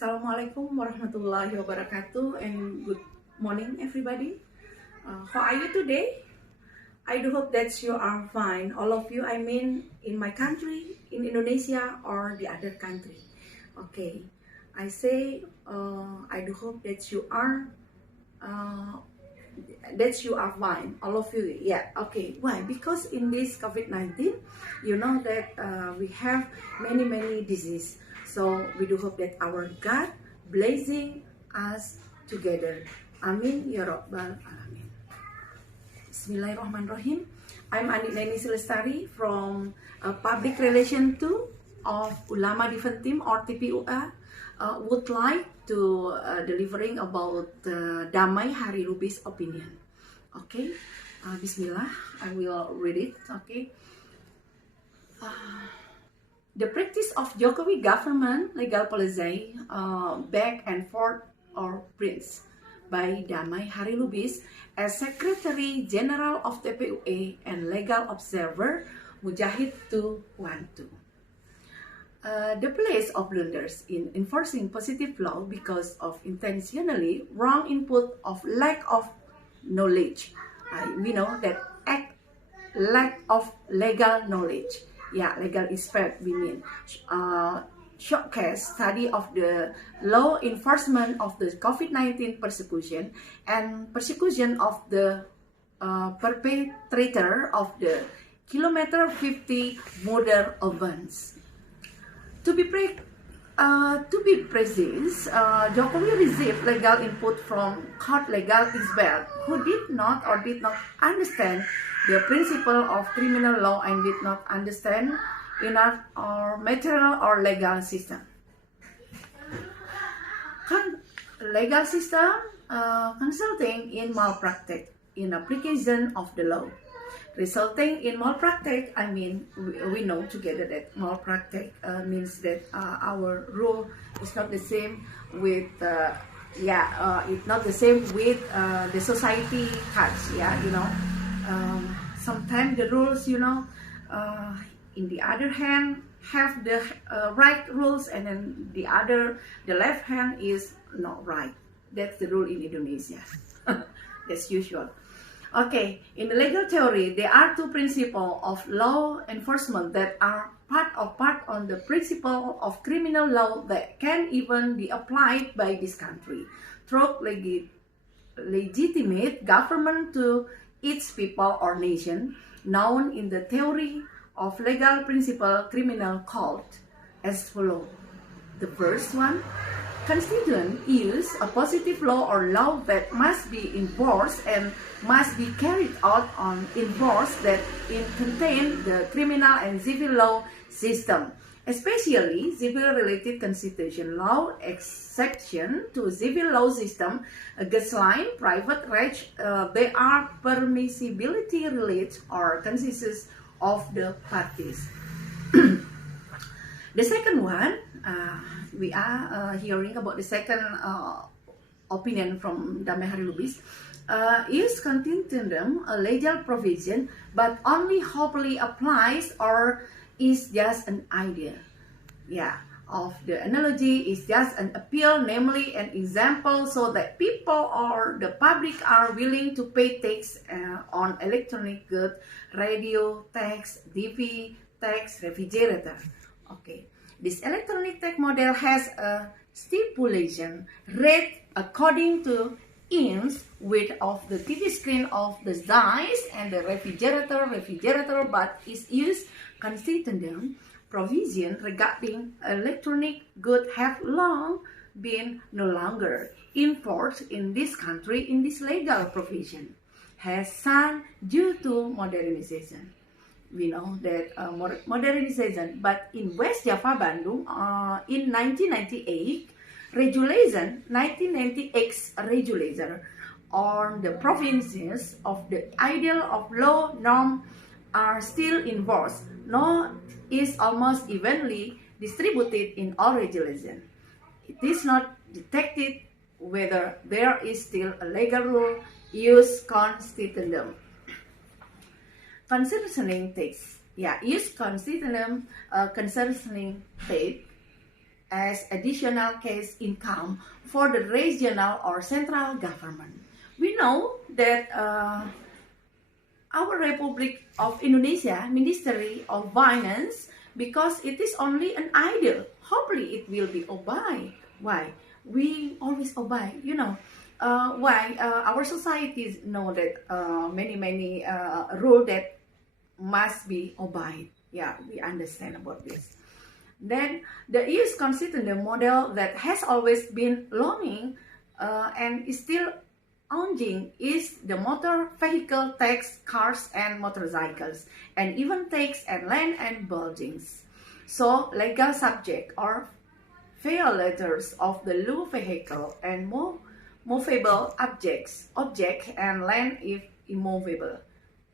Assalamualaikum warahmatullahi wabarakatuh and good morning everybody. How are you today? I do hope that you are fine. All of you, I mean in my country, in Indonesia or the other country. Okay, I say I do hope that you are fine, all of you. Yeah, okay. Why? Because in this COVID-19, you know that we have many disease. So we do hope that our God blessing us together. Amin ya rabbal alamin. Bismillahirrahmanirrahim. I'm ANDI NENIE S SPD from Public Relation 2 of Ulama Defense Team or TPUA. Would like to delivering about Damai Hari Lubis opinion. Okay, Bismillah, I will read it. Okay. The practice of Jokowi government legal policy back and forth or prints by Damai Hari Lubis as Secretary General of TPUA and legal observer Mujahid 212. The place of blunders in enforcing positive law because of intentionally wrong input of lack of knowledge. We know that lack of legal knowledge. Yeah, legal expert we mean. Showcase study of the law enforcement of the COVID-19 persecution and persecution of the perpetrator of the Kilometer 50 murder offense. To be precise, Jokowi received legal input from court legal expert who did not understand the principle of criminal law and did not understand enough or material or legal system. Legal system consulting in malpractice in application of the law. Resulting in malpractice, I mean, we know together that malpractice means that our rule is not the same with, it's not the same with the society cuts, you know. Sometimes the rules, you know, in the other hand, have the right rules, and then the left hand is not right. That's the rule in Indonesia. That's usual. Okay, in the legal theory, there are two principles of law enforcement that are part on the principle of criminal law that can even be applied by this country through legitimate government to its people or nation, known in the theory of legal principle criminal code as follows. The first one, constituent use a positive law or law that must be enforced and must be carried out on enforced that contain the criminal and civil law system, especially civil-related constitution law, exception to civil law system, guideline, private rights, they are permissibility related or consists of the parties. The second one, we are hearing about the second opinion from Damai Hari Lubis, is contingent a legal provision but only hopefully applies or is just an idea. Yeah, of the analogy is just an appeal, namely an example, so that people or the public are willing to pay tax on electronic goods, radio, tax, TV, tax, refrigerator. Okay, this electronic tax model has a stipulation rate according to inch width of the TV screen of the dice and the refrigerator, but is used consistent provision regarding electronic goods have long been no longer enforced in this country in this legal provision has sunk due to modernization. We know that modernization, but in West Java, Bandung, in 1998, regulation 1998 regulation on the provinces of the ideal of law norm are still enforced. Law is almost evenly distributed in all regulation. It is not detected whether there is still a legal rule used constitutum. Concerning text, use constitutum concerning text. as additional cash income for the regional or central government. We know that our Republic of Indonesia Ministry of Finance, because it is only an idea, hopefully it will be obeyed. Why? We always obey, you know. Why? Our societies know that many rules that must be obeyed. Yeah, we understand about this. Then the EU is considered the model that has always been longing and is still ongoing is the motor vehicle tax, cars and motorcycles, and even tax and land and buildings. So legal subject or violators of the law vehicle and movable object and land if immovable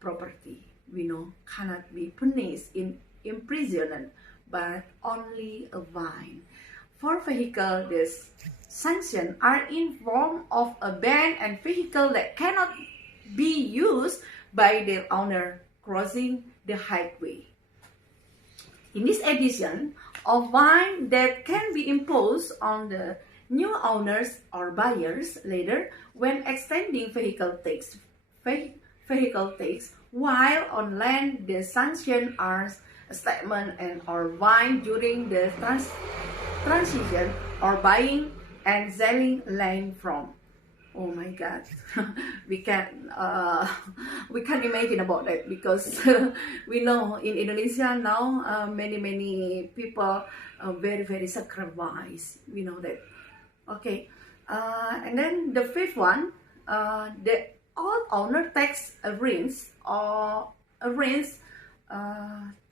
property, we know, cannot be punished in imprisonment but only a fine. For vehicle, this sanctions are in form of a ban and vehicle that cannot be used by their owner crossing the highway. In this edition, a fine that can be imposed on the new owners or buyers later when extending vehicle tax, while on land the sanction are a statement and or fine during the transition or buying and selling land from. Oh my God, we can't imagine about that, because we know in Indonesia now many people very sacrifice. We know that. Okay, and then the fifth one, the all owner tax arranges to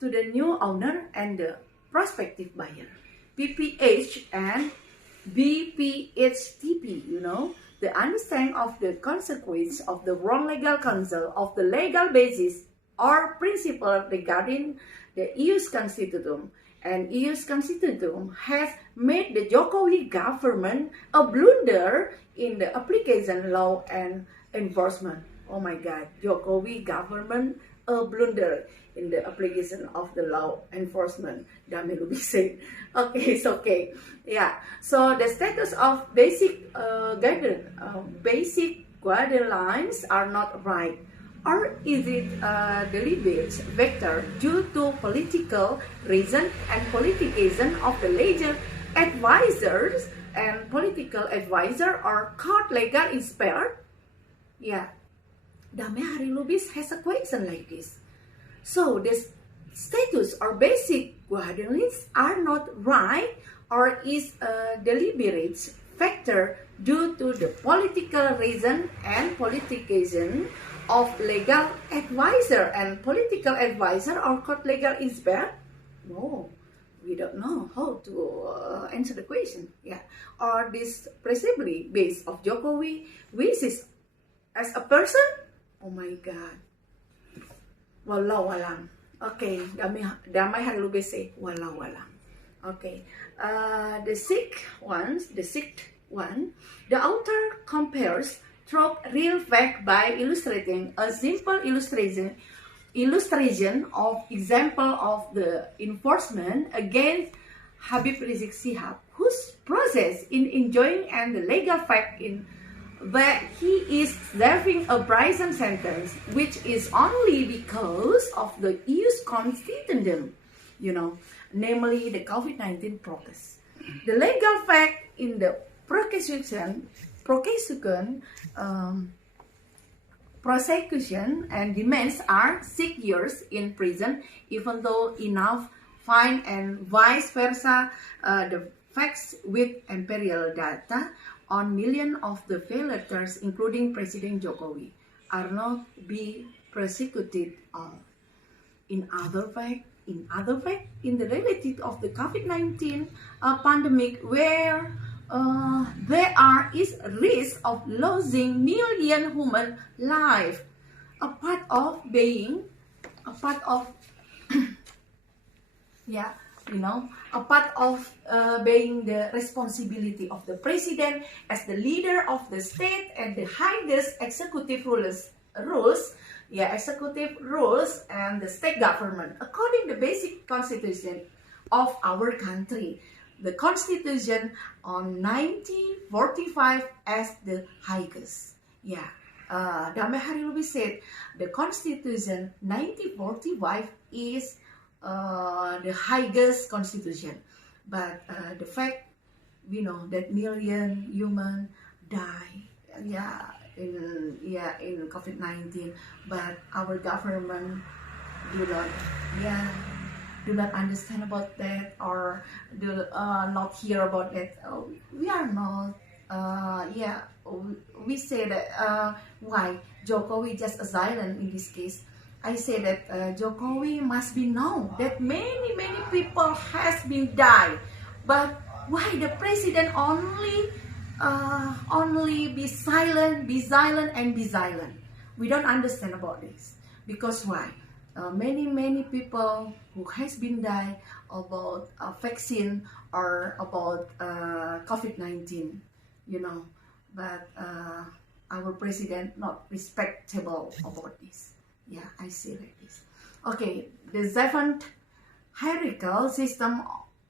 the new owner and the prospective buyer, PPH and BPHTP, you know, the understanding of the consequence of the wrong legal counsel of the legal basis or principle regarding the EU's Constitutum. And EU's Constitutum has made the Jokowi government a blunder in the application law and enforcement. Oh my God, Jokowi government a blunder in the application of the law enforcement. Dami Lubi said. Okay, it's okay. Yeah. So the status of basic guidelines are not right, or is it deliberate vector due to political reason and politicization of the legal advisors and political advisor or court legal expert? Yeah. Dame Hari Lubis has a question like this. So the status or basic guidelines are not right, or is a deliberate factor due to the political reason and politicization of legal advisor and political advisor or court legal expert? No, we don't know how to answer the question. Yeah, or this possibly based of Jokowi wishes as a person? Oh my God. Walau alam. Okay, damai hari lubis say walau alam. Okay, the sixth one, the author compares trope real fact by illustrating a simple illustration of example of the enforcement against Habib Rizik Sihab, whose process in enjoying and the legal fact in that he is serving a prison sentence, which is only because of the EU's constitutum, you know, namely the COVID-19 protest. The legal fact in the prosecution and demands are 6 years in prison, even though enough fine, and vice versa. The facts with empirical data on millions of the violators, including President Jokowi, are not be prosecuted all. In other fact, in the related of the COVID-19 pandemic, where there is risk of losing million human life, a part of being the responsibility of the president as the leader of the state and the highest executive rules and the state government according to the basic constitution of our country. the Constitution on 1945 as the highest. Yeah, Damai Hari Lubis said the Constitution 1945 is the highest constitution, but the fact we know that million human die, in COVID-19, but our government do not understand about that, or do not hear about that. We are not we say that why Jokowi just a silent in this case. I say that Jokowi must be known that many people has been died, but why the president only be silent, and be silent? We don't understand about this, because why? Many people who has been died about vaccine or about COVID-19, but our president not respectable about this. Yeah, I see like this. Okay, the seventh hierarchical system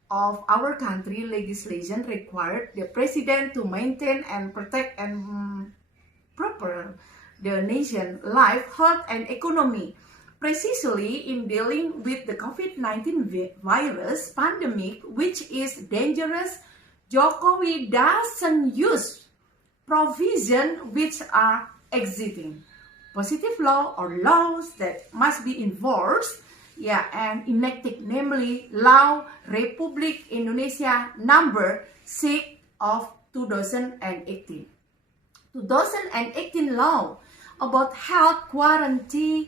of our country legislation required the president to maintain and protect and proper the nation life, health, and economy. Precisely in dealing with the COVID-19 virus pandemic, which is dangerous, Jokowi doesn't use provision which are existing. Positive law or laws that must be enforced, and enacted, namely Law Republik Indonesia number 6 of 2018. 2018 law about health quarantine,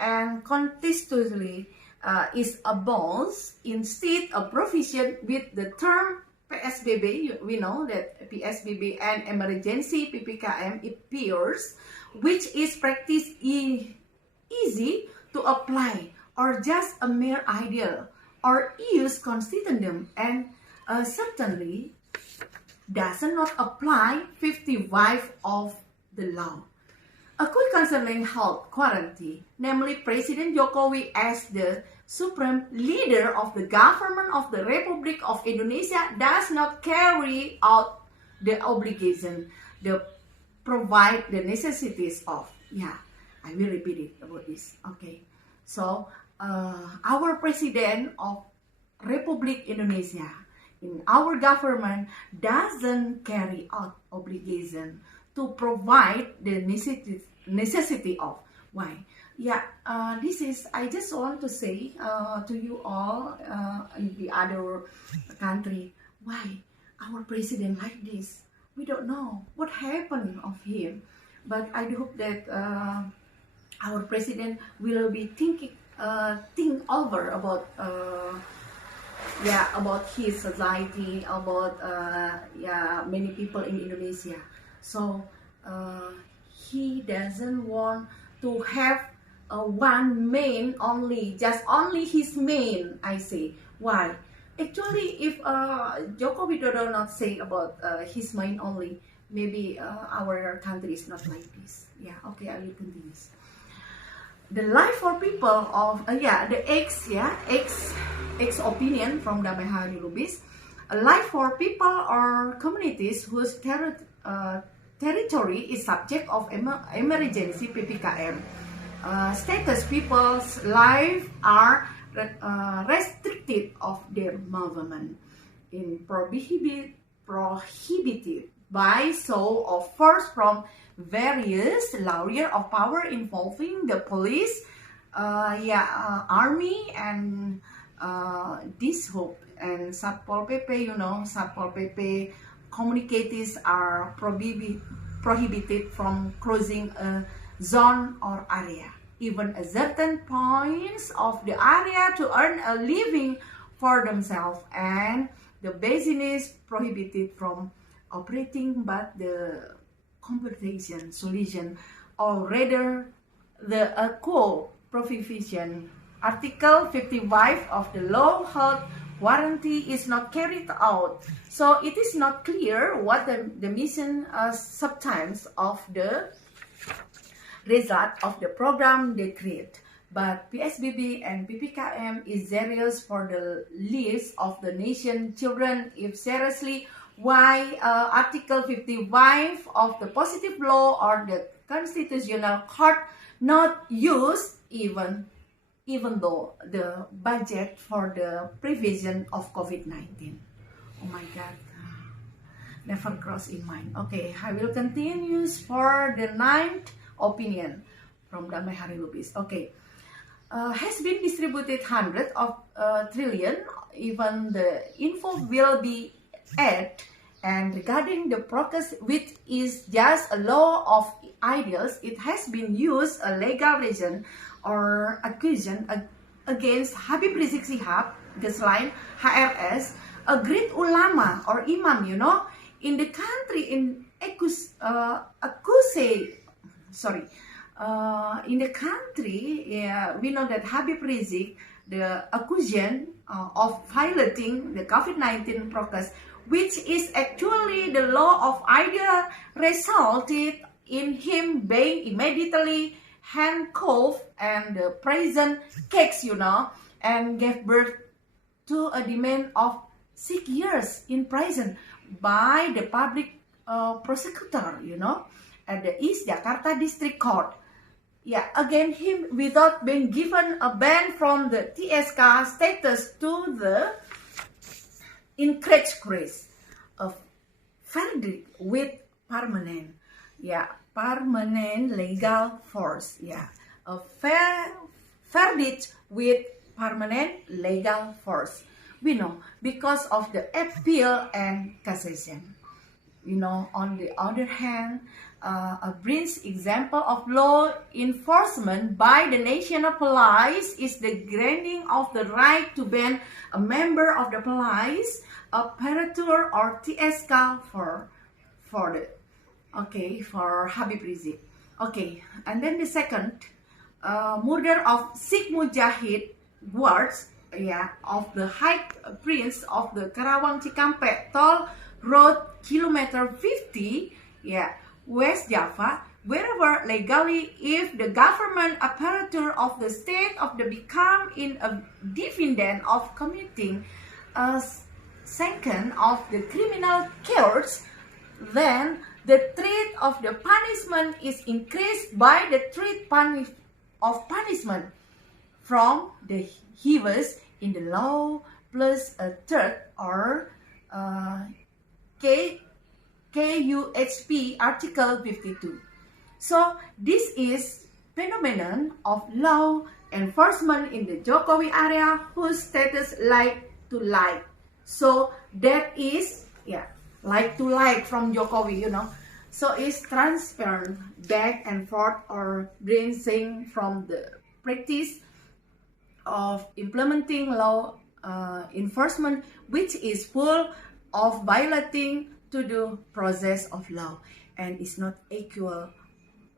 and constitutionally is abolished. Instead of provision with the term PSBB, we know that PSBB and emergency PPKM appears, which is practice easy to apply or just a mere ideal or use constitutum, and certainly does not apply 55 of the law. A quick concerning health quarantine, namely President Jokowi as the supreme leader of the government of the Republic of Indonesia does not carry out the obligation to provide the necessities of. I will repeat it about this. Okay, so our president of Republic Indonesia in our government doesn't carry out obligation to provide the necessity of. Why? This is, I just want to say to you all in the other country, why our president like this? We don't know what happened of him, but I hope that our president will be think over about about his society, about many people in Indonesia. So he doesn't want to have one main only, just only his main, I say. Why? Actually, if Joko Widodo not say about his main only, maybe our country is not like this. Okay, I will continue. The life for people of the X opinion from Damai Hari Lubis. A life for people or communities whose territory is subject of emergency PPKM status. People's life are restricted of their movement in prohibited by so of force from various layers of power involving the police, army, and this hope and Satpol PP. Satpol PP communicators are prohibited from crossing a zone or area, even at certain points of the area, to earn a living for themselves, and the business prohibited from operating, but the compensation solution, or rather the co-prohibition. Article 55 of the law health quarantine is not carried out, so it is not clear what the mission sometimes of the result of the program they create. But PSBB and PPKM is serious for the lives of the nation children. If seriously, why Article 55 of the positive law or the Constitutional Court not used even though the budget for the prevention of COVID-19. Oh my God, never crossed in mind. Okay, I will continue for the 9th opinion from Damai Hari Lubis. Okay, has been distributed hundreds of trillion. Even the info will be added. And regarding the protest, which is just a law of ideals, it has been used a legal reason or accusation against Habib Rizik Sihab, Gesline, HRS, a great ulama or imam, you know, in the country in in the country, we know that Habib Rizik, the accusation of violating the COVID-19 protest, which is actually the law of idea, resulted in him being immediately handcuffed and prison cakes, you know, and gave birth to a demand of 6 years in prison by the public prosecutor, you know, at the East Jakarta District Court. Yeah, again, him without being given a ban from the TSK status to the increased grace of verdict with permanent, permanent legal force, a verdict with permanent legal force. We know because of the appeal and cassation. You know, on the other hand, a brief example of law enforcement by the national police is the granting of the right to ban a member of the police apparatus or TSK for Habib Rizik. Okay, and then the second, murder of Sikh Mujahid guards, of the High Prince of the Karawang Cikampek Toll Road, kilometer 50, West Java, wherever legally, if the government apparatus of the state of the become in a dividend of committing a sanction of the criminal courts, then the threat of the punishment is increased by the threat of punishment from the heaviest in the law plus a third or KUHP Article 52. So this is phenomenon of law enforcement in the Jokowi area whose status like to like. So that is like to like from Jokowi, you know. So it's transferred back and forth or bringing from the practice of implementing law enforcement, which is full of violating to the process of law and is not equal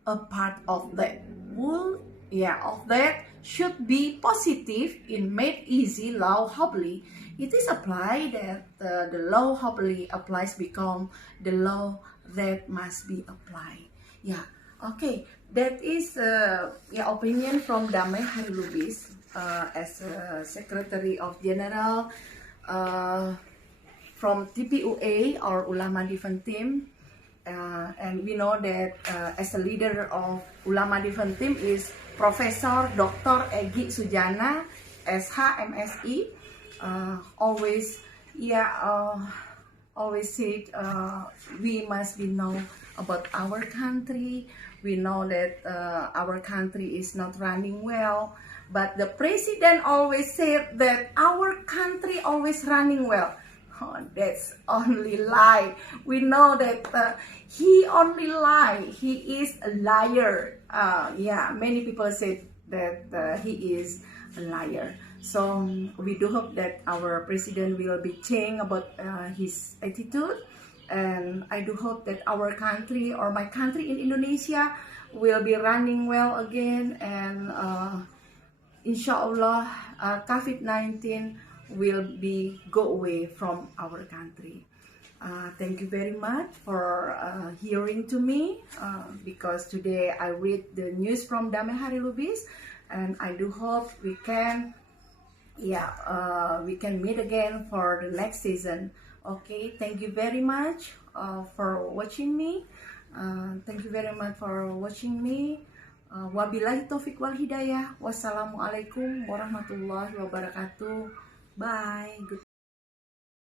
a part of that. Of that should be positive in made easy law happily. It is applied that the law happily applies become the law that must be applied. Okay, that is opinion from Damai Hari Lubis as Secretary of General from TPUA or Ulama Defense Team, and we know that as a leader of Ulama Defense Team is Professor Dr. Egy Sujana, SH, MSI. Always said we must be know about our country. We know that our country is not running well, but the president always said that our country always running well. Oh, that's only lie. We know that he only lie. He is a liar. Many people say that he is a liar. So we do hope that our president will be changed about his attitude, and I do hope that our country or my country in Indonesia will be running well again, and inshallah COVID-19 will be go away from our country. Thank you very much for hearing to me because today I read the news from Damai Hari Lubis and I do hope we can meet again for the next season. Okay, thank you very much for watching me. Wabillahi taufik wal hidayah. Wassalamualaikum warahmatullahi wabarakatuh. Bye.